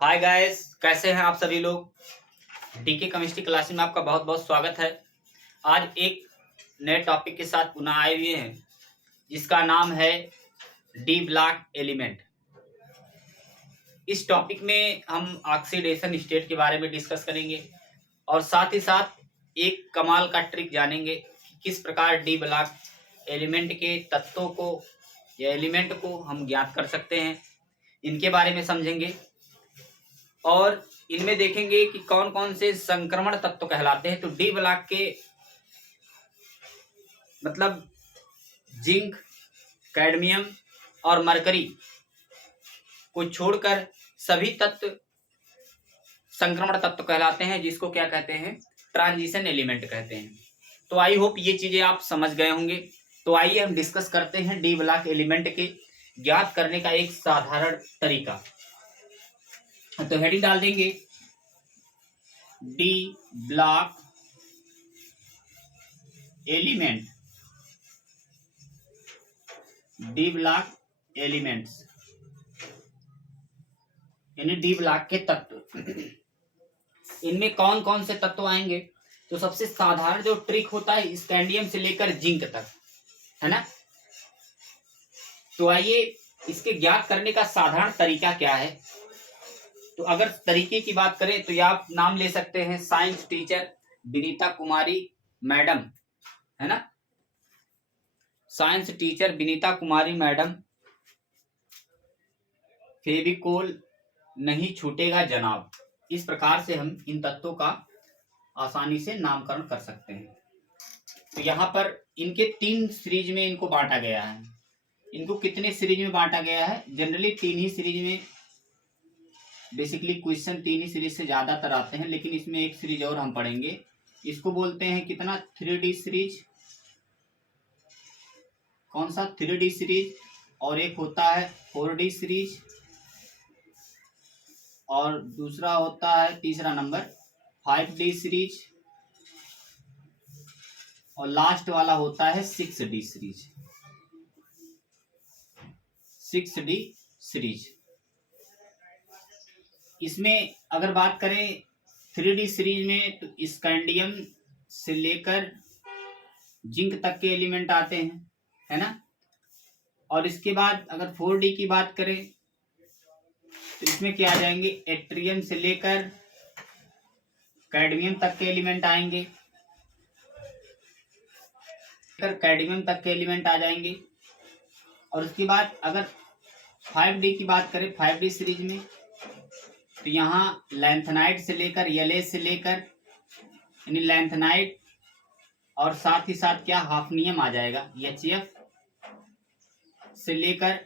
Hi guys, कैसे हैं आप सभी लोग। डीके केमिस्ट्री क्लास में आपका बहुत बहुत स्वागत है। आज एक नए टॉपिक के साथ पुनः आए हुए हैं जिसका नाम है डी ब्लॉक एलिमेंट। इस टॉपिक में हम ऑक्सीडेशन स्टेट के बारे में डिस्कस करेंगे और साथ ही साथ एक कमाल का ट्रिक जानेंगे कि किस प्रकार डी ब्लॉक एलिमेंट के तत्वों को या एलिमेंट को हम ज्ञात कर सकते हैं, इनके बारे में समझेंगे। और इनमें देखेंगे कि कौन कौन से संक्रमण तत्व कहलाते हैं। तो डी ब्लॉक के मतलब जिंक, कैडमियम और मरकरी को छोड़कर सभी तत्व संक्रमण तत्व कहलाते हैं, जिसको क्या कहते हैं, ट्रांजिशन एलिमेंट कहते हैं। तो आई होप ये चीजें आप समझ गए होंगे। तो आइए हम डिस्कस करते हैं डी ब्लॉक एलिमेंट के ज्ञात करने का एक साधारण तरीका। तो हेडिंग डाल देंगे D block element, D block elements यानी डी ब्लॉक के तत्व। इनमें कौन कौन से तत्व आएंगे? तो सबसे साधारण जो ट्रिक होता है स्कैंडियम से लेकर जिंक तक, है ना। तो आइए इसके ज्ञात करने का साधारण तरीका क्या है। तो अगर तरीके की बात करें तो आप नाम ले सकते हैं साइंस टीचर विनीता कुमारी मैडम, है ना। साइंस टीचर विनीता कुमारी मैडम, फेविकोल नहीं छूटेगा जनाब। इस प्रकार से हम इन तत्वों का आसानी से नामकरण कर सकते हैं। तो यहाँ पर इनके 3 सीरीज में इनको बांटा गया है। इनको कितने सीरीज में बांटा गया है? जनरली 3 ही सीरीज में, बेसिकली क्वेश्चन 3 ही सीरीज से ज्यादातर आते हैं, लेकिन इसमें एक सीरीज और हम पढ़ेंगे। इसको बोलते हैं कितना, 3D सीरीज। कौन सा? 3D series. और एक होता है 4D सीरीज, और दूसरा होता है तीसरा नंबर 5D सीरीज, और लास्ट वाला होता है 6D सीरीज। 6D series. इसमें अगर बात करें 3D सीरीज में तो स्कैंडियम से लेकर जिंक तक के एलिमेंट आते हैं, है ना। और इसके बाद अगर 4D की बात करें तो इसमें क्या आ जाएंगे, एट्रियम से लेकर कैडमियम तक के एलिमेंट आएंगे, कैडमियम तक के एलिमेंट आ जाएंगे। और उसके बाद अगर 5D की बात करें, 5D सीरीज में तो यहाँ लैंथेनाइट से लेकर एलएस से लेकर यानी लैंथेनाइट, और साथ ही साथ क्या, हाफनियम आ जाएगा। एचएफ से लेकर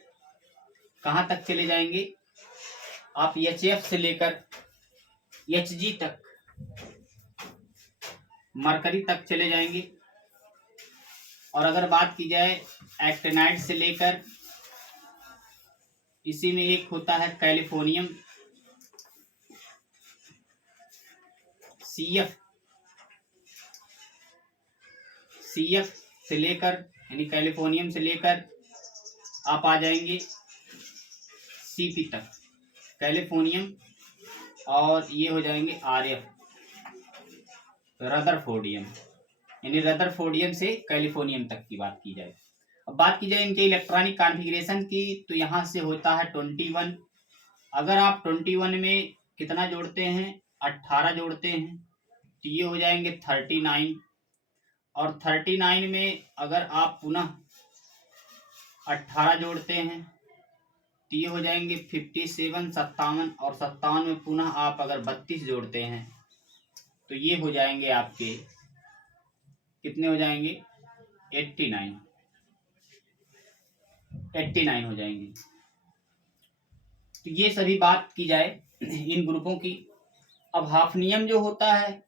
कहाँ तक चले जाएंगे आप, एचएफ से लेकर एचजी तक, मरकरी तक चले जाएंगे। और अगर बात की जाए एक्टिनाइट से लेकर, इसी में एक होता है कैलिफोर्नियम, सीएफ से लेकर यानी कैलिफोर्नियम से लेकर आप आ जाएंगे सीपी तक, कैलिफोर्नियम, और ये हो जाएंगे आरएफ, रदरफोर्डियम, यानी रदरफोर्डियम से कैलिफोर्नियम तक की बात की जाए। अब बात की जाए इनके इलेक्ट्रॉनिक कॉन्फ़िगरेशन की, तो यहाँ से होता है 21। अगर आप 21 में कितना जोड़ते हैं, 18 जोड़ते हैं, तो ये हो जाएंगे 39। और 39 में अगर आप पुनः 18 जोड़ते हैं तो ये हो जाएंगे 57, 57, और 57 में पुनः आप अगर 32 जोड़ते हैं तो ये हो जाएंगे आपके, कितने हो जाएंगे, 89 हो जाएंगे। तो ये सभी बात की जाए इन ग्रुपों की। अब हाफनियम जो होता है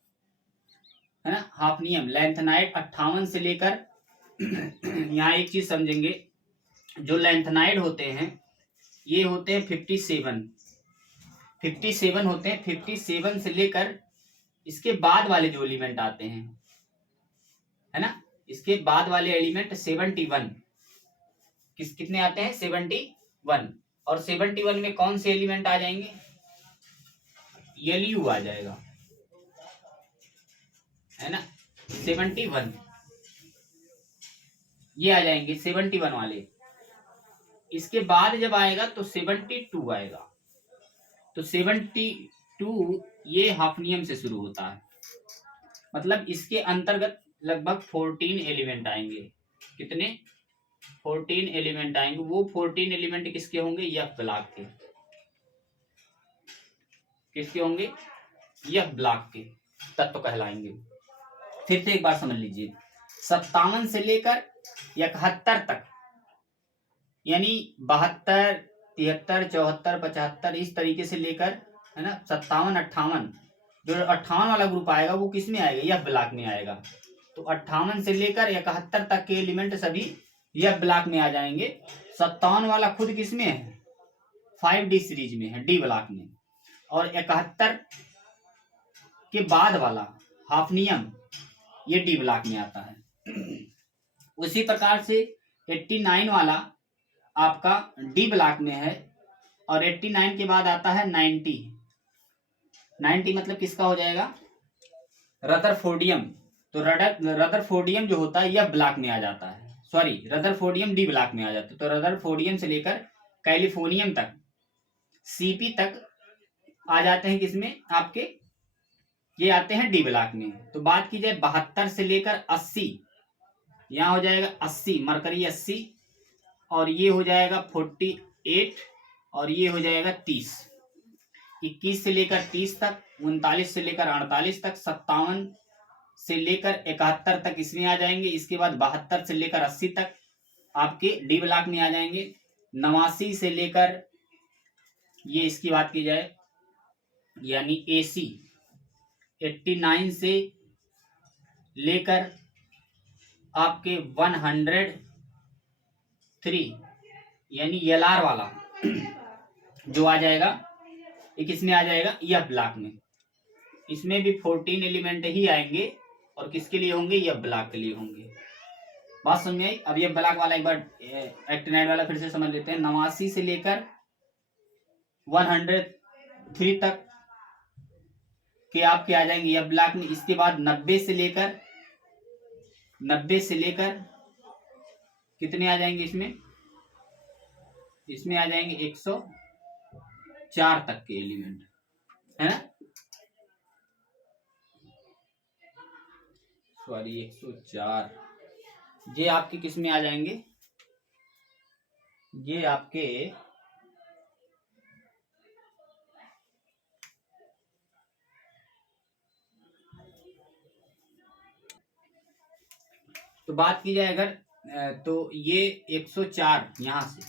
ना, हाफनियम लैंथेनाइट 58 से लेकर यहाँ एक चीज समझेंगे, जो लैंथेनाइट होते हैं ये होते हैं 57 होते हैं। 57 से लेकर इसके बाद वाले जो एलिमेंट आते हैं, है ना, इसके बाद वाले एलिमेंट 71, कितने आते हैं, 71। और 71 में कौन से एलिमेंट आ जाएंगे, Lu आ जाएगा, है ना। 71 ये आ जाएंगे 71 वाले। इसके बाद जब आएगा तो 72 आएगा। तो 72 ये हाफनियम से शुरू होता है, मतलब इसके अंतर्गत लगभग 14 एलिमेंट आएंगे। कितने? 14 एलिमेंट आएंगे। वो 14 एलिमेंट किसके होंगे? यफ ब्लॉक के। किसके होंगे? यफ ब्लॉक के तत्व कहलाएंगे। फिर से एक बार समझ लीजिए, 57 से लेकर 71 तक, यानी 72, 73, 74, 75 इस तरीके से लेकर, है ना, 57, 58, जो 58 वाला ग्रुप आएगा वो किस में आएगा? यह ब्लॉक में आएगा। तो 58 से लेकर 71 तक के एलिमेंट सभी यह ब्लॉक में आ जाएंगे। 57 वाला खुद किस में है? 5D सीरीज में है, डी ब्लॉक में। और 71 के बाद वाला हाफनियम ये डी ब्लॉक में आता है। उसी प्रकार से 89 वाला आपका डी ब्लॉक में है, और 89 के बाद आता है 90। 90 मतलब किसका हो जाएगा? रदरफोर्डियम। तो रदरफोर्डियम जो होता है यह ब्लॉक में आ जाता है, सॉरी, रदरफोर्डियम डी ब्लॉक में आ जाता है। तो रदरफोर्डियम से लेकर कैलिफोर्नियम तक, सीपी तक आ जाते हैं किसमें? आपके ये आते हैं डी ब्लॉक में। तो बात की जाए 72 से लेकर 80, यहाँ हो जाएगा 80, मरकरी 80, और ये हो जाएगा 48, और ये हो जाएगा 30। 21 से लेकर 30 तक, 39 से लेकर 48 तक, 57 से लेकर 71 तक इसमें आ जाएंगे। इसके बाद 72 से लेकर 80 तक आपके डी ब्लॉक में आ जाएंगे। 89 से लेकर, ये इसकी बात की जाए, यानी एसी 89 से लेकर आपके 103, यानी एलआर वाला जो आ जाएगा, ये किसमें आ जाएगा? यह ब्लॉक में। इसमें भी 14 एलिमेंट ही आएंगे, और किसके लिए होंगे? यह ब्लॉक के लिए होंगे। बात समझ में आई? अब ये ब्लॉक वाला एक बार 89 वाला फिर से समझ लेते हैं। 89 से लेकर 103 तक के आपके आ जाएंगे यह ब्लॉक में। इसके बाद 90 से लेकर कितने आ जाएंगे इसमें? इसमें आ जाएंगे 104 तक के एलिमेंट, है ना, सॉरी 104। ये आपके किस में आ जाएंगे? ये आपके तो बात की जाए अगर, तो ये 104, यहां से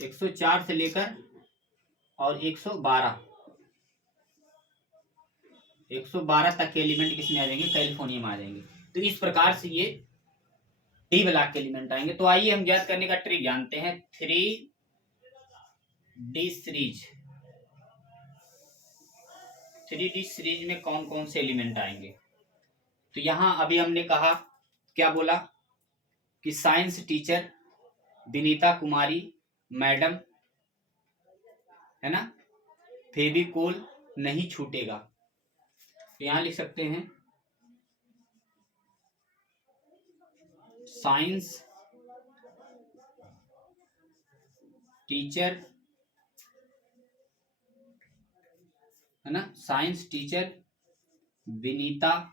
104 से लेकर और 112 तक के एलिमेंट किसमें आ जाएंगे? कैलिफोर्निया में आ जाएंगे। तो इस प्रकार से ये डी ब्लॉक के एलिमेंट आएंगे। तो आइए हम ज्ञात करने का ट्रिक जानते हैं। 3D सीरीज में कौन कौन से एलिमेंट आएंगे? तो यहां अभी हमने कहा, क्या बोला कि साइंस टीचर विनीता कुमारी मैडम, है ना, फेविकोल नहीं छूटेगा। तो यहां लिख सकते हैं साइंस टीचर, है ना, साइंस टीचर विनीता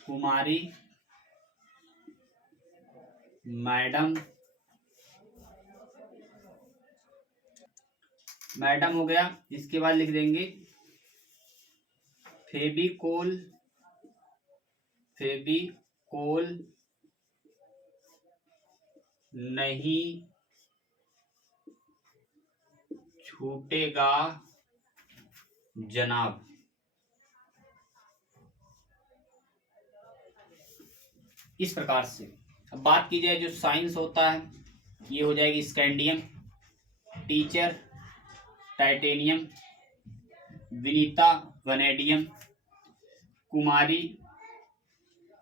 कुमारी मैडम हो गया। इसके बाद लिख देंगे फेविकोल नहीं छूटेगा जनाब। इस प्रकार से। अब बात की जाए जो साइंस होता है, ये हो जाएगी scandium, teacher titanium, Vinita vanadium, Kumari,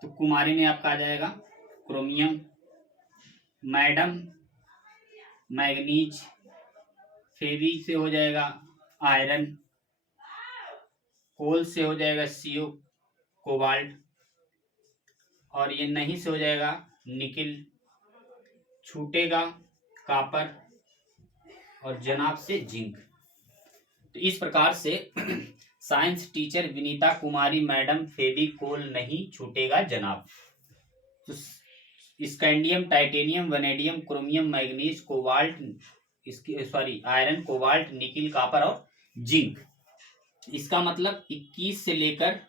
तो कुमारी में आपका आ जाएगा क्रोमियम, मैडम मैग्नीज, फेवी से हो जाएगा आयरन, कोल से हो जाएगा CO कोबाल्ट, और ये नहीं से हो जाएगा निकिल, छूटेगा कापर, और जनाब से जिंक। तो इस प्रकार से साइंस टीचर विनीता कुमारी मैडम फेविकोल नहीं छूटेगा जनाब। तो scandium, titanium, vanadium, chromium, manganese, cobalt, इसकी आयरन, कोबाल्ट, निकिल, कापर और जिंक। इसका मतलब 21 से लेकर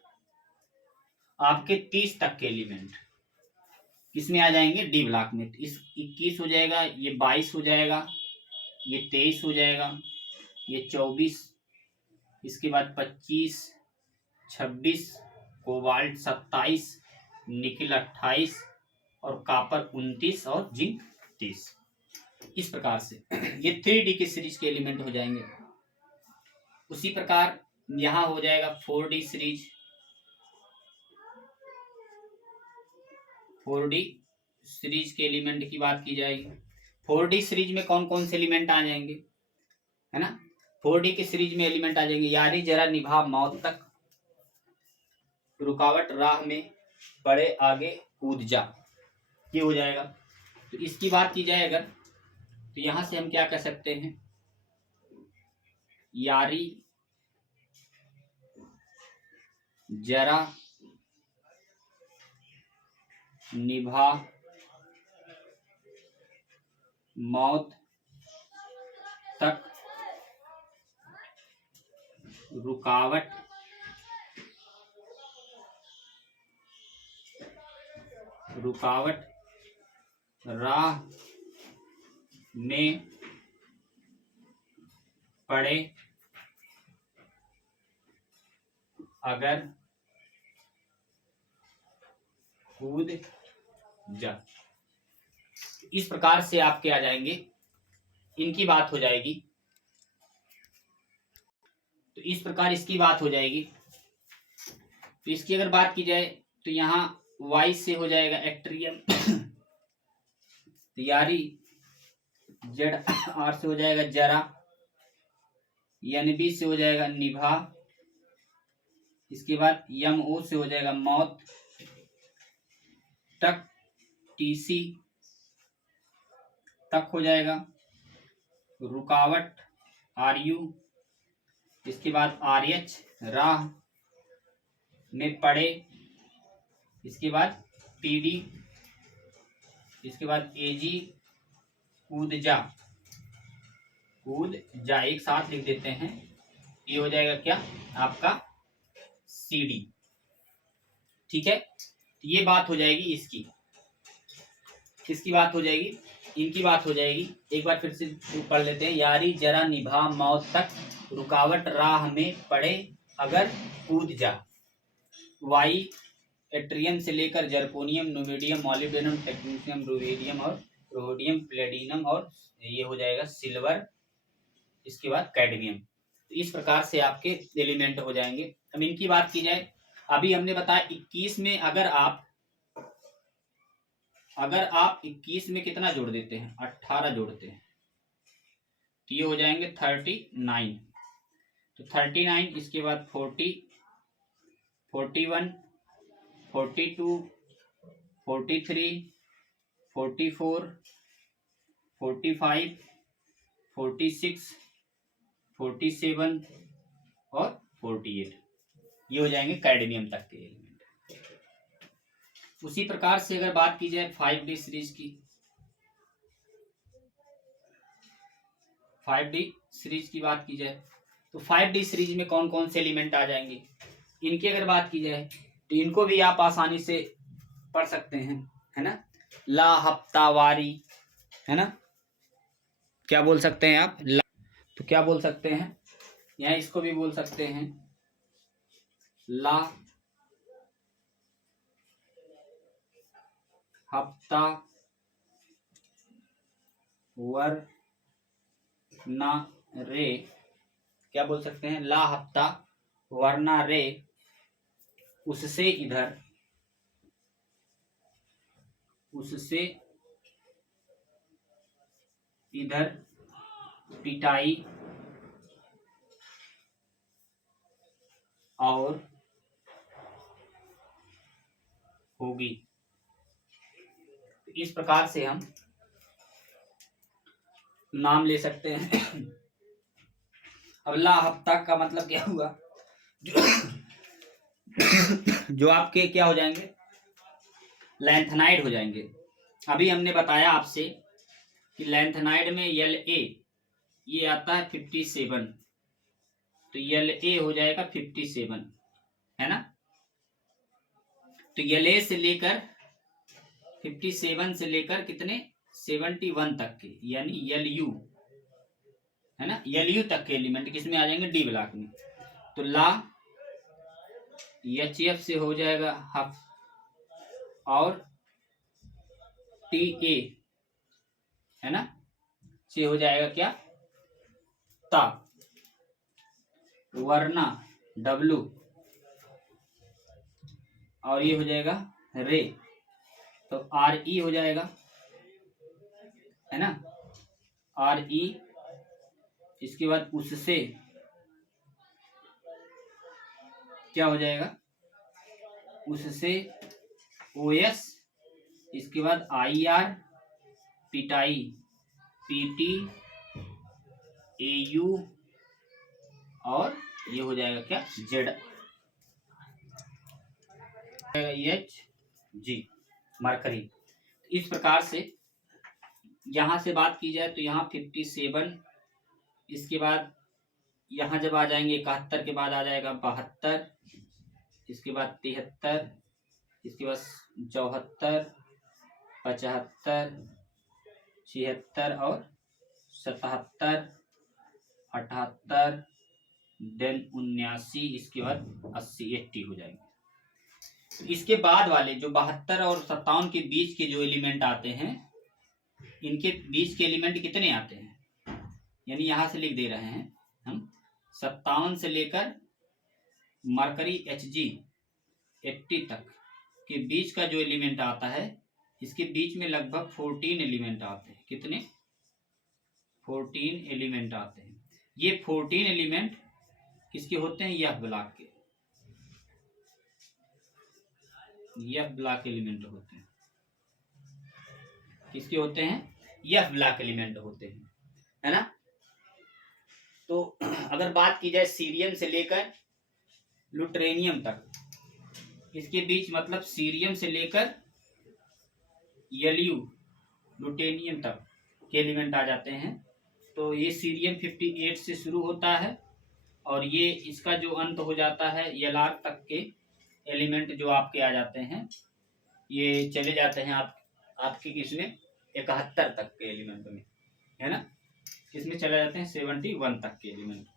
आपके 30 तक के एलिमेंट किसमें आ जाएंगे? डी ब्लॉक में। इस 21 हो जाएगा, ये 22 हो जाएगा, ये 23 हो जाएगा, ये 24, इसके बाद 25, 26, कोबाल्ट 27, निकिल 28 और कापर 29 और जिंक 30। इस प्रकार से ये 3D की सीरीज के एलिमेंट हो जाएंगे। उसी प्रकार यहां हो जाएगा 4D सीरीज। 4D सीरीज के एलिमेंट की बात की जाएगी। 4D सीरीज में कौन कौन से एलिमेंट आ जाएंगे, है ना? 4D की सीरीज में एलिमेंट आ जाएंगे, यारी जरा निभा मौत तक, रुकावट राह में पड़े आगे कूद जा, ये हो जाएगा। तो इसकी बात की जाए अगर, तो यहां से हम क्या कह सकते हैं? यारी जरा निभा मौत तक, रुकावट राह में पड़े अगर कूद जा। इस प्रकार से आपके आ जाएंगे, इनकी बात हो जाएगी। तो इस प्रकार इसकी बात हो जाएगी। तो इसकी अगर बात की जाए तो यहाँ Y से हो जाएगा एक्ट्रियम, यारी, ZR से हो जाएगा जरा, NB से हो जाएगा निभा, इसके बाद MO से हो जाएगा मौत तक, TC तक हो जाएगा, रुकावट RU, इसके बाद RH राह में पड़े, इसके बाद PD, इसके बाद AG कूद जा एक साथ लिख देते हैं। ये हो जाएगा क्या आपका CD। ठीक है, तो ये बात हो जाएगी इसकी। किसकी बात हो जाएगी? इनकी बात हो जाएगी। एक बार फिर से पढ़ लेते हैं। यारी जरा निभा मौत तक, रुकावट राह में पड़े अगर कूद जा। वाई एट्रियम से लेकर जर्कोनियम, नोवेडियम, मॉलिब्डेनम, टेक्नीशियम, रुबिडियम और रोडियम, प्लेटिनम और ये हो जाएगा सिल्वर, इसके बाद कैडमियम। तो इस प्रकार से आपके एलिमेंट हो जाएंगे। अब इनकी बात की जाए, अभी हमने बताया 21 में अगर आप 21 में कितना जोड़ देते हैं? 18 जोड़ते हैं, तो ये हो जाएंगे 39। तो 39, इसके बाद 40, 41, 42, 43, 44, 45, 46, 47 और 48, ये हो जाएंगे कैडमियम तक के एलिमेंट। उसी प्रकार से अगर बात की जाए 5D सीरीज की, 5D सीरीज की बात की जाए तो 5D सीरीज में कौन कौन से एलिमेंट आ जाएंगे? इनकी अगर बात की जाए तो इनको भी आप आसानी से पढ़ सकते हैं, है ना? ला हफ्तावारी, है ना? क्या बोल सकते हैं आप? ला, तो क्या बोल सकते हैं? यहाँ इसको भी बोल सकते हैं ला हफ्ता वर ना रे, क्या बोल सकते हैं? ला हफ्ता वरना रे, उससे इधर पिटाई और होगी। इस प्रकार से हम नाम ले सकते हैं। अगला हफ्ता का मतलब क्या हुआ, जो आपके क्या हो जाएंगे, लैंथेनाइड हो जाएंगे। अभी हमने बताया आपसे कि लैंथेनाइड में LA ये आता है 57, तो LA हो जाएगा 57, है ना। तो LA से लेकर 57 से लेकर कितने 71 तक के, यानी LU, है ना, LU तक के एलिमेंट किसमें आ जाएंगे, डी ब्लॉक में। तो ला HF से हो जाएगा हफ, और TA, है ना, से हो जाएगा क्या, ता, वरना W, और ये हो जाएगा रे, तो RE हो जाएगा, है ना, RE। इसके बाद उससे क्या हो जाएगा, उससे OS, इसके बाद IR, पिटाई PT, AU, और ये हो जाएगा क्या, Z, HG, मरकरी। इस प्रकार से यहां से बात की जाए तो यहाँ 57, इसके बाद यहाँ जब आ जाएंगे 71 के बाद आ जाएगा 72, इसके बाद 73, इसके बाद 74, 75, 76 और 77, 78, देन 79, इसके बाद 80, 80 हो जाएंगे। इसके बाद वाले जो 72 और 57 के बीच के जो एलिमेंट आते हैं, इनके बीच के एलिमेंट कितने आते हैं, यानी यहां से लिख दे रहे हैं हम 57 से लेकर मरकरी HG 80 तक के बीच का जो एलिमेंट आता है, इसके बीच में लगभग 14 एलिमेंट आते हैं। कितने, 14 एलिमेंट आते हैं। ये 14 एलिमेंट किसके होते हैं, यह ब्लॉक के, यह ब्लॉक एलिमेंट होते हैं। किसके होते हैं, यह ब्लॉक एलिमेंट होते हैं, है ना। तो अगर बात की जाए सीरियम से लेकर लुट्रेनियम तक, इसके बीच मतलब सीरियम से लेकर LU लुटेनियम तक के एलिमेंट आ जाते हैं। तो ये सीरियम 58 से शुरू होता है, और ये इसका जो अंत हो जाता है LR तक के एलिमेंट जो आपके आ जाते हैं, ये चले जाते हैं आपके किसमें 71 तक के एलिमेंट में, है ना, किसमें चले जाते हैं 71 तक के एलिमेंट।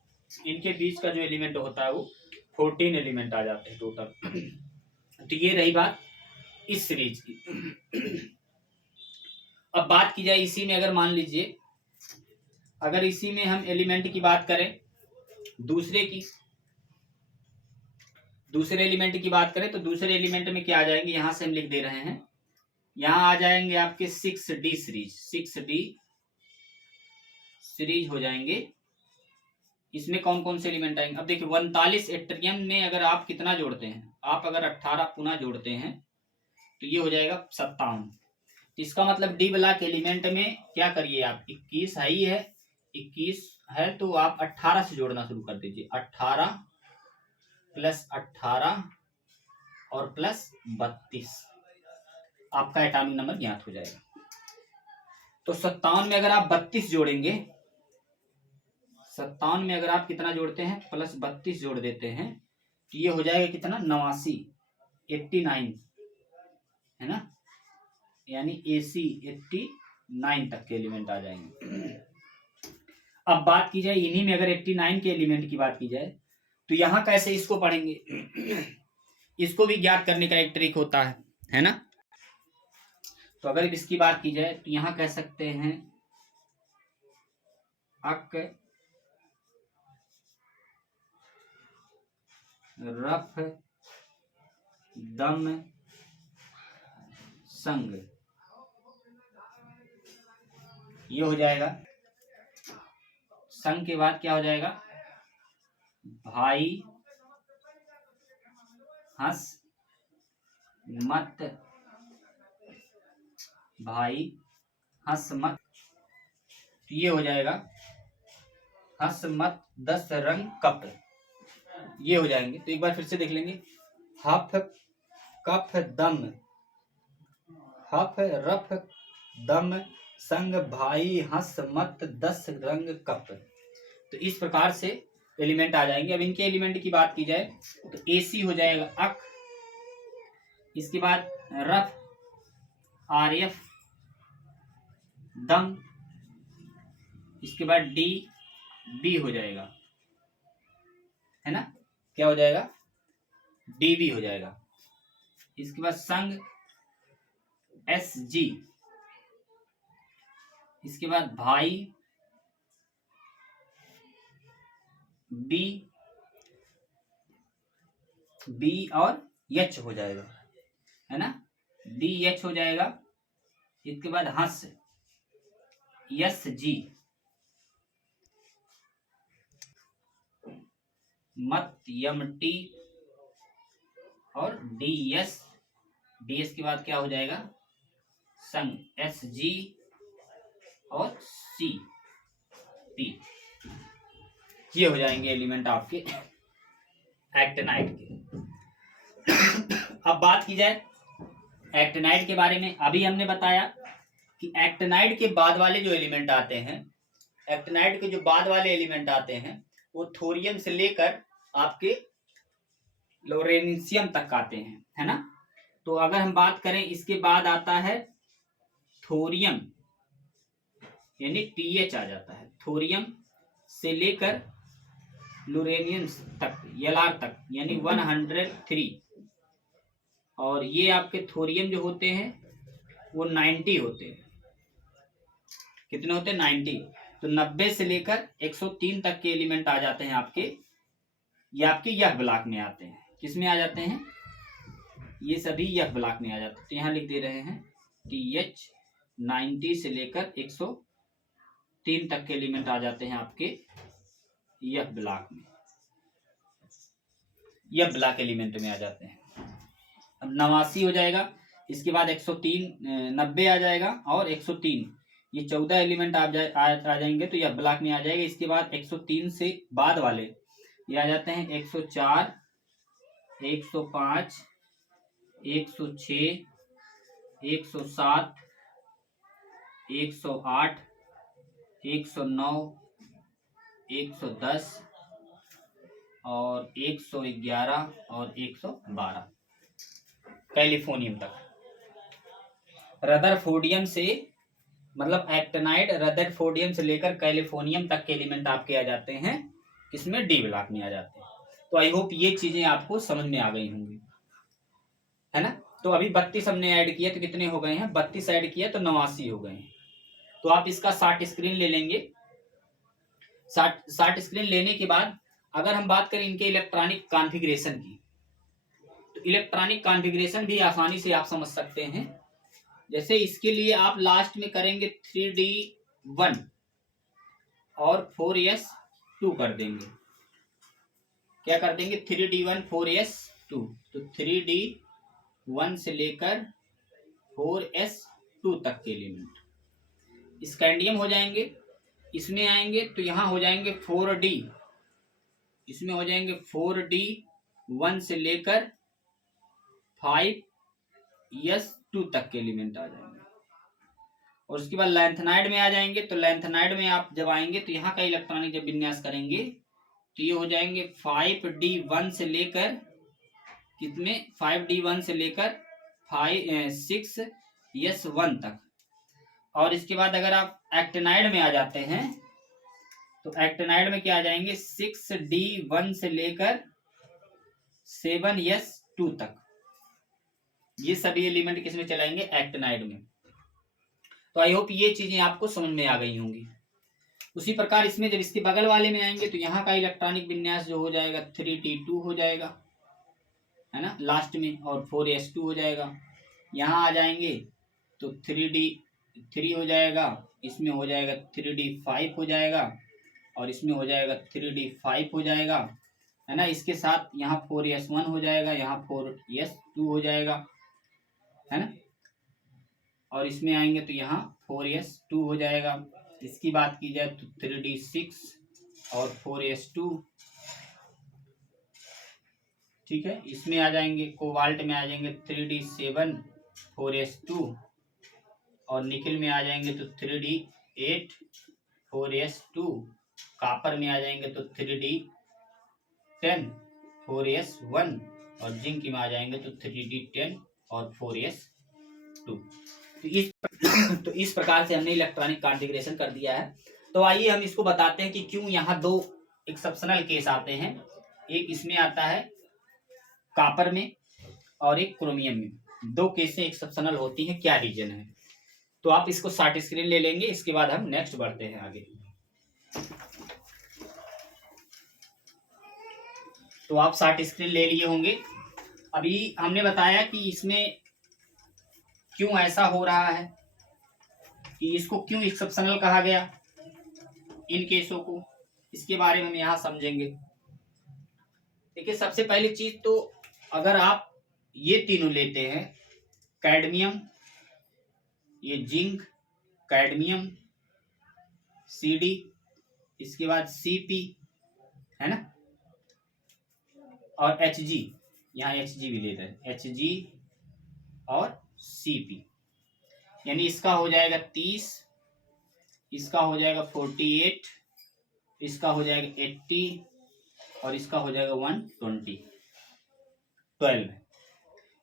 इनके बीच का जो एलिमेंट होता है वो 14 एलिमेंट आ जाते हैं टोटल। तो ये रही बात इस सीरीज की। अब बात की जाए इसी में, अगर मान लीजिए अगर इसी में हम एलिमेंट की बात करें, दूसरे एलिमेंट की बात करें, तो दूसरे एलिमेंट में क्या आ जाएंगे, यहां से हम लिख दे रहे हैं, यहां आ जाएंगे आपके 6D सीरीज, 6D सीरीज हो जाएंगे। इसमें कौन कौन से एलिमेंट आएंगे, अब देखिए 39 एट्रियम में अगर आप कितना जोड़ते हैं, आप अगर 18 पुनः जोड़ते हैं तो ये हो जाएगा 57। इसका मतलब डी ब्लॉक एलिमेंट में क्या करिए आप, 21 है ही है, 21 है तो आप 18 से जोड़ना शुरू कर दीजिए, 18 प्लस 18 और प्लस 32, आपका एटॉमिक नंबर ज्ञात हो जाएगा। तो 57 में अगर आप 32 जोड़ेंगे, 57 में अगर आप कितना जोड़ते हैं, प्लस 32 जोड़ देते हैं, तो ये हो जाएगा कितना 89, 89, है ना, यानी AC 89 तक के एलिमेंट आ जाएंगे। अब बात की जाए इन्हीं में अगर 89 के एलिमेंट की बात की जाए, तो यहां कैसे इसको पढ़ेंगे, इसको भी ज्ञात करने का एक ट्रिक होता है ना। तो अगर इसकी बात की जाए तो यहां कह सकते हैं अक रफ दम संग, ये हो जाएगा संग के बाद क्या हो जाएगा, भाई हंस मत, भाई हंस मत, ये हो जाएगा हंस मत 10 रंग कप, ये हो जाएंगे। तो एक बार फिर से देख लेंगे, हफ कफ दम, हफ रफ दम संग भाई हंस मत 10 रंग कप। तो इस प्रकार से एलिमेंट आ जाएंगे। अब इनके एलिमेंट की बात की जाए तो एसी हो जाएगा अक, इसके बाद रफ आरएफ दम, इसके बाद डी बी हो जाएगा, है ना, क्या हो जाएगा, डी बी हो जाएगा। इसके बाद संग एस जी, इसके बाद भाई बी, बी और एच हो जाएगा, है ना, डी एच हो जाएगा। इसके बाद हंस एस जी, मत यम टी और डी एस, डी एस के बाद क्या हो जाएगा, संग एस जी और सी टी, ये हो जाएंगे एलिमेंट आपके एक्टिनाइड के। अब बात की जाए एक्टिनाइड के बारे में, अभी हमने बताया कि एक्टिनाइड के बाद वाले जो एलिमेंट आते हैं, एक्टिनाइड के जो बाद वाले एलिमेंट आते हैं वो थोरियम से लेकर आपके लोरेंशियम तक आते हैं, है ना। तो अगर हम बात करें, इसके बाद आता है थोरियम, यानी टीएच आ जाता है, थोरियम से लेकर लुरेनियम तक, एलआर तक, यानी 103। और ये आपके थोरियम जो होते हैं वो 90 होते हैं। कितने होते हैं, 90। तो 90 से लेकर 103 तक के एलिमेंट आ जाते हैं आपके, ये आपके यह ब्लॉक में आते हैं। किस में आ जाते हैं, ये सभी यह ब्लॉक में आ जाते हैं। तो यहाँ लिख दे रहे हैं कि एच 90 से लेकर 103 तक के एलिमेंट आ जाते हैं आपके यह ब्लॉक में, यह ब्लॉक एलिमेंट में आ जाते हैं। अब 89 हो जाएगा, इसके बाद 103, 90 आ जाएगा और 103, ये 14 एलिमेंट आ जाएंगे तो यह ब्लॉक में आ जाएगा। इसके बाद 103 से बाद वाले ये आ जाते हैं 104, 105, 106, 107, 108, 109, 110 और 111 और 112 कैलिफोर्नियम तक। रदरफोर्डियम से, मतलब एक्टिनाइड रदरफोर्डियम से लेकर कैलिफोर्नियम तक के एलिमेंट आपके आ जाते हैं, किसमें, डी ब्लॉक में आ जाते हैं। तो आई होप ये चीजें आपको समझ में आ गई होंगी, है ना। तो अभी 32 हमने ऐड किया तो कितने हो गए हैं, 32 ऐड किया तो 89 हो गए हैं। तो आप इसका शार्ट स्क्रीन ले लेंगे। शार्ट स्क्रीन लेने के बाद अगर हम बात करें इनके इलेक्ट्रॉनिक कॉन्फ़िगरेशन की, तो इलेक्ट्रॉनिक कॉन्फ़िगरेशन भी आसानी से आप समझ सकते हैं। जैसे इसके लिए आप लास्ट में करेंगे 3D1 और 4S2 कर देंगे। क्या कर देंगे, 3D1 4S2। तो 3D1 से लेकर 4S2 तक के एलिमेंट स्कैंडियम हो जाएंगे। इसमें आएंगे तो यहाँ हो जाएंगे 4D, इसमें हो जाएंगे 4D1 से लेकर 5S2 तक के एलिमेंट आ जाएंगे। और उसके बाद लैंथेनाइड में आ जाएंगे। तो लैंथेनाइड में आप जब आएंगे तो यहाँ का इलेक्ट्रॉनिक जब विन्यास करेंगे तो ये हो जाएंगे 5D1 से लेकर कितने, 5D1 से लेकर 6S1 तक। और इसके बाद अगर आप एक्टिनाइड में आ जाते हैं तो एक्टिनाइड में क्या आ जाएंगे, 6D1 से लेकर 7S2 तक। ये सभी एलिमेंट किसमें चलाएंगे, एक्टिनाइड में। तो आई होप ये चीजें आपको समझ में आ गई होंगी। उसी प्रकार इसमें जब इसके बगल वाले में आएंगे तो यहाँ का इलेक्ट्रॉनिक विन्यास जो हो जाएगा 3D2 हो जाएगा, है ना, लास्ट में, और 4S2 हो जाएगा। यहाँ आ जाएंगे तो 3D3 हो जाएगा, इसमें हो जाएगा 3D5 हो जाएगा, और इसमें हो जाएगा 3d5 हो जाएगा, है ना। इसके साथ यहाँ 4s1 हो जाएगा, यहाँ 4s2 हो जाएगा, है ना। और इसमें आएंगे तो यहाँ 4s2 हो जाएगा। इसकी बात की जाए तो 3d6 और 4s2, ठीक है। इसमें आ जाएंगे, कोबाल्ट में आ जाएंगे 3d7 4s2, और निकिल में आ जाएंगे तो 3d8 4s2, कापर में आ जाएंगे तो 3d10 4s1, और जिंक में आ जाएंगे तो 3d10 और 4s2। तो इस प्रकार से हमने इलेक्ट्रॉनिक कॉन्फ़िगरेशन कर दिया है। तो आइए हम इसको बताते हैं कि क्यों यहाँ दो एक्सेप्शनल केस आते हैं। एक इसमें आता है कापर में और एक क्रोमियम में। दो केसें एक्सेप्शनल होती हैं, क्या रीजन है। तो आप इसको शॉर्ट स्क्रीन ले लेंगे, इसके बाद हम नेक्स्ट बढ़ते हैं आगे। तो आप शॉर्ट स्क्रीन ले लिए होंगे। अभी हमने बताया कि इसमें क्यों ऐसा हो रहा है, कि इसको क्यों एक्सेप्शनल कहा गया इन केसों को, इसके बारे में हम यहाँ समझेंगे। देखिए, सबसे पहली चीज तो अगर आप ये तीनों लेते हैं, कैडमियम, ये जिंक, कैडमियम Cd, इसके बाद Cp, है ना, और Hg, यहाँ Hg भी लेते हैं, Hg और Cp, यानी इसका हो जाएगा 30, इसका हो जाएगा 48, इसका हो जाएगा 80, और इसका हो जाएगा 120, 12।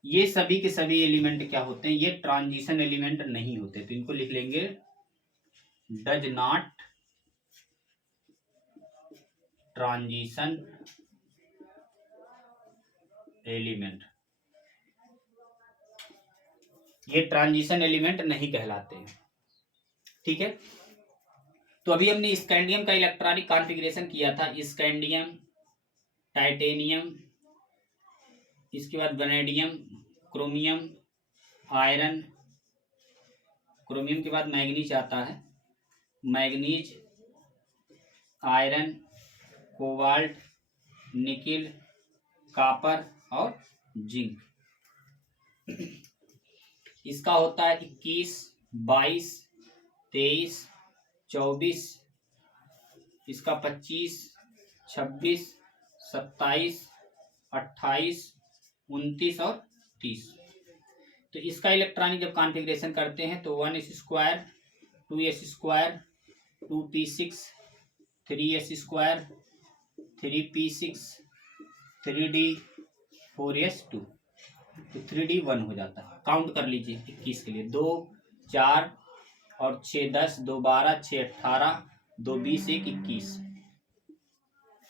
ये सभी के सभी एलिमेंट क्या होते हैं, ये ट्रांजिशन एलिमेंट नहीं होते, तो इनको लिख लेंगे डज नॉट ट्रांजिशन एलिमेंट। ये ट्रांजिशन एलिमेंट नहीं कहलाते हैं, ठीक है। तो अभी हमने स्कैंडियम का इलेक्ट्रॉनिक कॉन्फ़िगरेशन किया था, स्कैंडियम, टाइटेनियम, इसके बाद वैनेडियम, क्रोमियम, आयरन, क्रोमियम के बाद मैग्नीज आता है, manganese, iron, cobalt, nickel, copper और जिंक। इसका होता है 21, 22, 23, 24, इसका 25, 26, 27, 28, 29 और 30। तो इसका इलेक्ट्रॉनिक जब कॉन्फ़िगरेशन करते हैं तो 1s², 2s², 2p6, 3s², 3p6, 3d, 4s2, तो 3d1 हो जाता है। काउंट कर लीजिए 21 के लिए, 2, 4 और 6 10, 2 12, 6 18, 2 20, 1 21,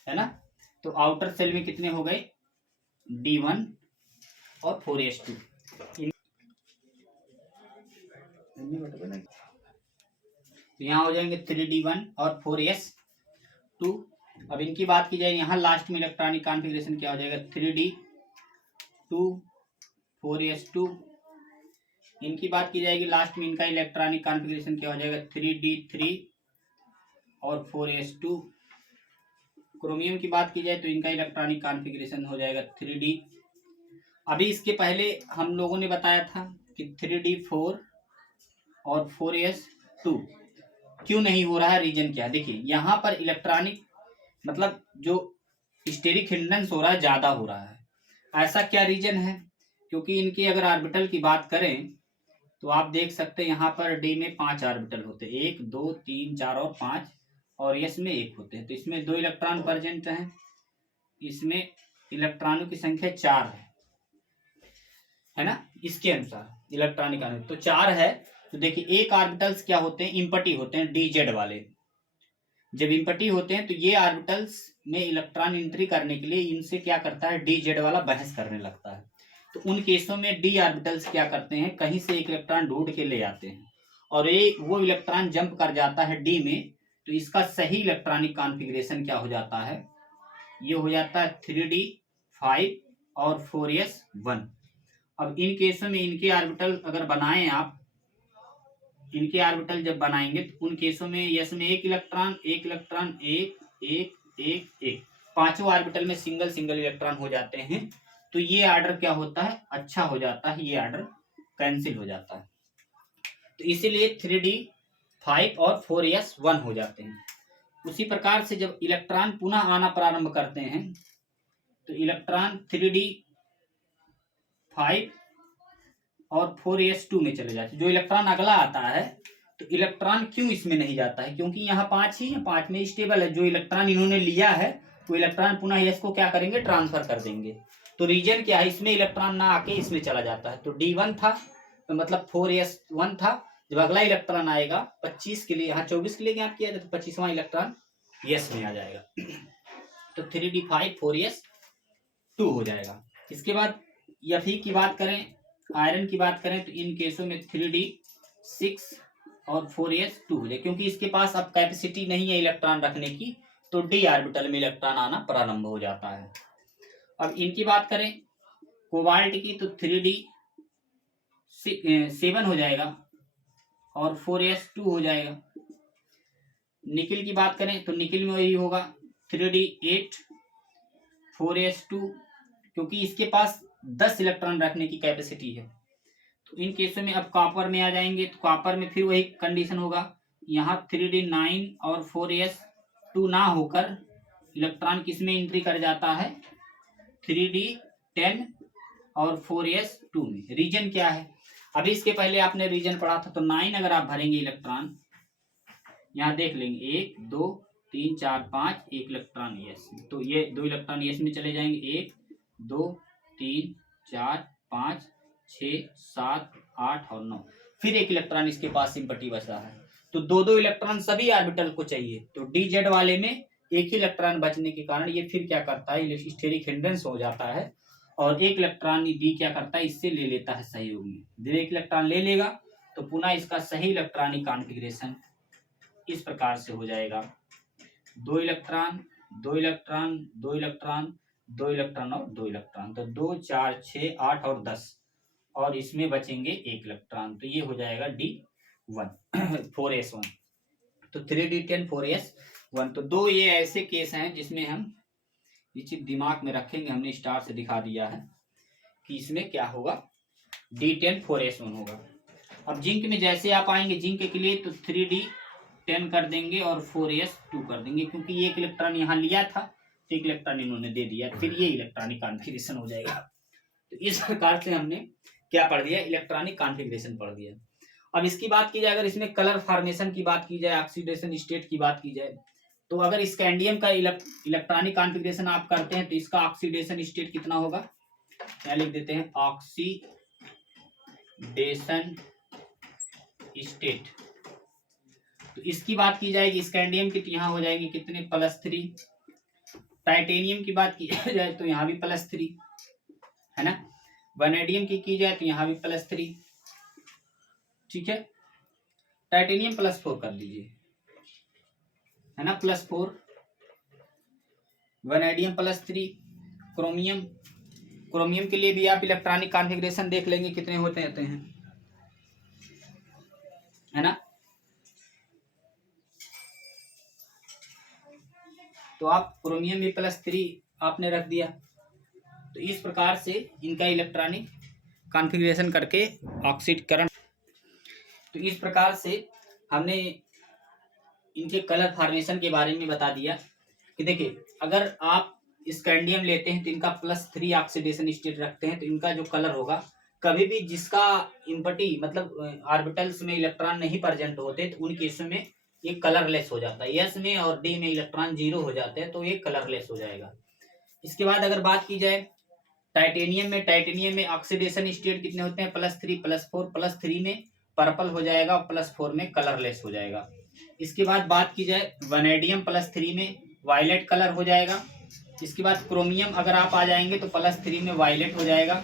है ना। तो आउटर सेल में कितने हो गए, d1 और 4s2। तो यहाँ हो जाएंगे 3d1 और 4s2। अब इनकी बात की जाए, यहाँ लास्ट में इलेक्ट्रॉनिक कॉन्फ़िगरेशन क्या हो जाएगा, 3d2 4s2। इनकी बात की जाएगी लास्ट में, इनका इलेक्ट्रॉनिक कॉन्फ़िगरेशन क्या हो जाएगा, 3d3 और 4s2। क्रोमियम की बात की जाए तो इनका इलेक्ट्रॉनिक कॉन्फ़िगरेशन हो जाएगा 3d। अभी इसके पहले हम लोगों ने बताया था कि 3d4 और 4s2 क्यों नहीं हो रहा है, रीजन क्या। देखिए, यहाँ पर इलेक्ट्रॉनिक मतलब जो स्टेरिक हिंड्रेंस हो रहा है, ज्यादा हो रहा है। ऐसा क्या रीजन है, क्योंकि इनकी अगर ऑर्बिटल की बात करें तो आप देख सकते हैं यहाँ पर डी में 5 ऑर्बिटल होते हैं, 1 2 3 4 और 5, और एस में 1 होते हैं। तो इसमें 2 इलेक्ट्रॉन प्रेजेंट हैं, इसमें इलेक्ट्रॉनों की संख्या 4 है ना, इसके अनुसार इलेक्ट्रॉनिक आने तो 4 है। तो देखिए, एक ऑर्बिटल्स क्या होते हैं, इम्पटी होते हैं, डीजेड वाले। जब इम्पटी होते हैं तो ये ऑर्बिटल्स में इलेक्ट्रॉन एंट्री करने के लिए इनसे क्या करता है, डीजेड वाला बहस करने लगता है। तो उन केसों में डी ऑर्बिटल्स क्या करते हैं, कहीं से एक इलेक्ट्रॉन ढूंढ के ले आते हैं, और वो इलेक्ट्रॉन जंप कर जाता है डी में। तो इसका सही इलेक्ट्रॉनिक कॉन्फ़िगरेशन क्या हो जाता है, ये हो जाता है 3d5 और 4s1। अब इन केसों में इनके ऑर्बिटल अगर बनाएं आप, इनके ऑर्बिटल जब बनाएंगे तो उन केसों में यस में एक इलेक्ट्रॉन एक इलेक्ट्रॉन एक एक एक एक पांचों ऑर्बिटल में सिंगल सिंगल इलेक्ट्रॉन हो जाते हैं। तो ये ऑर्डर क्या होता है, अच्छा हो जाता है, ये ऑर्डर कैंसिल हो जाता है। तो इसीलिए 3d5 और 4s1 हो जाते हैं। उसी प्रकार से जब इलेक्ट्रॉन पुनः आना प्रारंभ करते हैं तो इलेक्ट्रॉन 3d5 और 4s2 में चले जाते हैं। जो इलेक्ट्रॉन अगला आता है तो इलेक्ट्रॉन क्यों इसमें नहीं जाता है, क्योंकि यहाँ 5 ही है, 5 में स्टेबल है। जो इलेक्ट्रॉन इन्होंने लिया है वो इलेक्ट्रॉन पुनः यस को क्या करेंगे, ट्रांसफर कर देंगे। तो रीजन क्या है, इसमें इलेक्ट्रॉन ना आके इसमें चला जाता है। तो D1 था तो मतलब 4s1 था। जब अगला इलेक्ट्रॉन आएगा 25 के लिए, यहाँ 24 के लिए ज्ञात किया जाए तो 25वां इलेक्ट्रॉन यस में आ जाएगा। तो 3d5 4s2 हो जाएगा। इसके बाद Fe की बात करें, आयरन की बात करें तो इन केसों में 3d6 और 4s2 हो जाए, क्योंकि इसके पास अब कैपेसिटी नहीं है इलेक्ट्रॉन रखने की, तो d ऑर्बिटल में इलेक्ट्रॉन आना प्रारंभ हो जाता है। अब इनकी बात करें कोबाल्ट की तो 3d7 हो जाएगा और 4s2 हो जाएगा। निकिल की बात करें तो निकिल में वही होगा 3d8 4s2, क्योंकि इसके पास 10 इलेक्ट्रॉन रखने की कैपेसिटी है। तो इन केसों में अब कॉपर में आ जाएंगे तो कॉपर में फिर वही कंडीशन होगा, यहाँ 3d9 और 4s2 ना होकर इलेक्ट्रॉन किस में एंट्री कर जाता है, 3d10 और 4s2 में। रीजन क्या है, अभी इसके पहले आपने रीजन पढ़ा था। तो 9 अगर आप भरेंगे इलेक्ट्रॉन, यहाँ देख लेंगे 1 2 3 4 5, एक इलेक्ट्रॉन यस, तो ये 2 इलेक्ट्रॉन यस में चले जाएंगे, 1 2 3 4 5 6 7 8 और 9, फिर एक इलेक्ट्रॉन इसके पास सिंपटी बचा है। तो दो दो इलेक्ट्रॉन सभी ऑर्बिटल को चाहिए। तो DZ वाले में एक ही इलेक्ट्रॉन बचने के कारण ये फिर क्या करता है, स्टेरिक हिंड्रेंस हो जाता है और एक इलेक्ट्रॉन डी क्या करता है, इससे ले लेता है सहयोग में। जब एक इलेक्ट्रॉन ले लेगा तो पुनः इसका सही इलेक्ट्रॉनिक कॉन्फ़िगरेशन इस प्रकार से हो जाएगा, 2 इलेक्ट्रॉन 2 इलेक्ट्रॉन 2 इलेक्ट्रॉन 2 इलेक्ट्रॉन और 2 इलेक्ट्रॉन। तो 2 4 6 8 और 10 और इसमें बचेंगे एक इलेक्ट्रॉन। तो ये हो जाएगा D1 4s1। तो 3d10 4s1। तो दो ये ऐसे केस हैं जिसमें हम ये चीज दिमाग में रखेंगे। हमने स्टार से दिखा दिया है कि इसमें क्या होगा, D10 4s1 होगा। अब जिंक में जैसे आप आएंगे जिंक के लिए तो 3d10 कर देंगे और 4s2 कर देंगे, क्योंकि एक इलेक्ट्रॉन यहाँ लिया था तो एक इलेक्ट्रॉन इन्होंने दे दिया, फिर ये इलेक्ट्रॉनिक कॉन्फ़िगरेशन हो जाएगा। तो इस प्रकार से हमने क्या पढ़ दिया, इलेक्ट्रॉनिक कॉन्फ़िगरेशन पढ़ दिया। अब इसकी बात की जाए, अगर इसमें कलर फॉर्मेशन की बात की जाए, ऑक्सीडेशन स्टेट की बात की जाए, तो अगर स्कैंडियम का इलेक्ट्रॉनिक कॉन्फ़िगरेशन आप करते हैं तो इसका ऑक्सीडेशन स्टेट कितना होगा, क्या लिख देते हैं, ऑक्सीडेशन स्टेट। तो इसकी बात की जाएगी स्कैंडियम की तो यहाँ हो जाएंगे कितने, +3। टाइटेनियम की बात की जाए तो यहाँ भी +3 है ना। वैनेडियम की जाए तो यहाँ भी +3, ठीक है। टाइटेनियम +4 कर लीजिए, है ना, +4। वैनेडियम +3। क्रोमियम के लिए भी आप इलेक्ट्रॉनिक कॉन्फ़िगरेशन देख लेंगे कितने होते हैं, है ना। तो आप क्रोमियम भी +3 आपने रख दिया। तो इस प्रकार से इनका इलेक्ट्रॉनिक कॉन्फ़िगरेशन करके ऑक्सीकरण। तो इस प्रकार से हमने इनके कलर फॉर्मेशन के बारे में बता दिया कि देखिए, अगर आप स्कैंडियम लेते हैं तो इनका +3 ऑक्सीडेशन स्टेट रखते हैं तो इनका जो कलर होगा, कभी भी जिसका इम्पटी मतलब ऑर्बिटल्स में इलेक्ट्रॉन नहीं प्रेजेंट होते तो उन केसों में ये कलरलेस हो जाता है। यस में और डी में इलेक्ट्रॉन 0 हो जाते हैं तो ये कलरलेस हो जाएगा। इसके बाद अगर बात की जाए टाइटेनियम में ऑक्सीडेशन स्टेट कितने होते हैं, +3 +4। +3 में पर्पल हो जाएगा और +4 में कलरलेस हो जाएगा। इसके बाद बात की जाए वैनेडियम +3 में वायलेट कलर हो जाएगा। इसके बाद क्रोमियम अगर आप आ जाएंगे तो +3 में वायलेट हो जाएगा।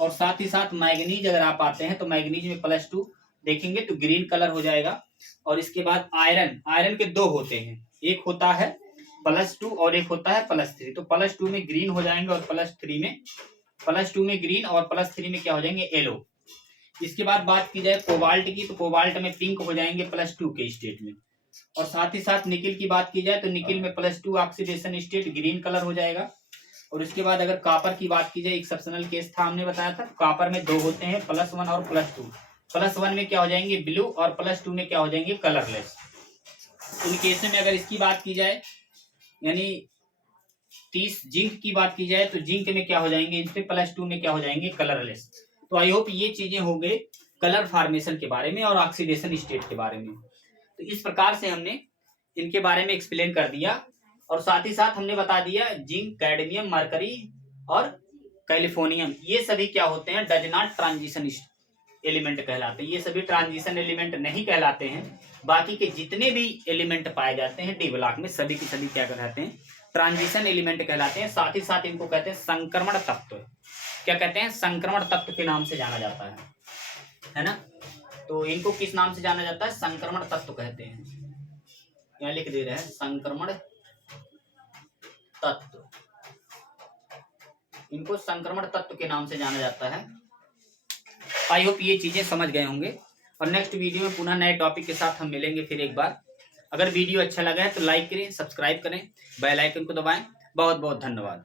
और साथ ही साथ मैग्नीज अगर आप आते हैं तो मैग्नीज में +2 देखेंगे तो ग्रीन कलर हो जाएगा। और इसके बाद आयरन के 2 होते हैं, एक होता है +2 और एक होता है +3। तो +2 में ग्रीन हो जाएंगे और +2 में ग्रीन और +3 में क्या हो जाएंगे, येलो। इसके बाद बात की जाए कोबाल्ट की, तो कोबाल्ट में पिंक हो जाएंगे +2 के स्टेट में। और साथ ही साथ निकिल की बात की जाए तो निकिल में +2 ऑक्सीडेशन स्टेट ग्रीन कलर हो जाएगा। और उसके बाद अगर कॉपर की बात की जाए, एक्सेप्शनल केस था, हमने बताया था, कॉपर में 2 होते हैं, +1 और +2। +1 में क्या हो जाएंगे ब्लू और +2 में क्या हो जाएंगे कलरलेस। इन केस में अगर इसकी बात की जाए यानी 30 जिंक की बात की जाए तो जिंक में क्या हो जाएंगे, इस पे +2 में क्या हो जाएंगे कलरलेस। तो आई होप ये चीजें हो गए कलर फॉर्मेशन के बारे में और ऑक्सीडेशन स्टेट के बारे में। तो इस प्रकार से हमने इनके बारे में एक्सप्लेन कर दिया। और साथ ही साथ हमने बता दिया जिंक, कैडमियम, मरकरी और कैलिफोर्नियम ये सभी क्या होते हैं, डज नॉट ट्रांजिशन एलिमेंट कहलाते हैं। ये सभी ट्रांजिशन एलिमेंट नहीं कहलाते हैं। बाकी के जितने भी एलिमेंट पाए जाते हैं डी ब्लॉक में, सभी के सभी क्या कहलाते हैं, ट्रांजिशन एलिमेंट कहलाते हैं। साथ ही साथ इनको कहते हैं संक्रमण तत्व। क्या कहते हैं, संक्रमण तत्व के नाम से जाना जाता है ना। तो इनको किस नाम से जाना जाता है, संक्रमण तत्व कहते हैं। यहाँ लिख दे रहे हैं संक्रमण तत्व, इनको संक्रमण तत्व के नाम से जाना जाता है। आई होप ये चीजें समझ गए होंगे। और नेक्स्ट वीडियो में पुनः नए टॉपिक के साथ हम मिलेंगे फिर एक बार। अगर वीडियो अच्छा लगा है तो लाइक करें, सब्सक्राइब करें, बेल आइकन को दबाएं। बहुत बहुत धन्यवाद।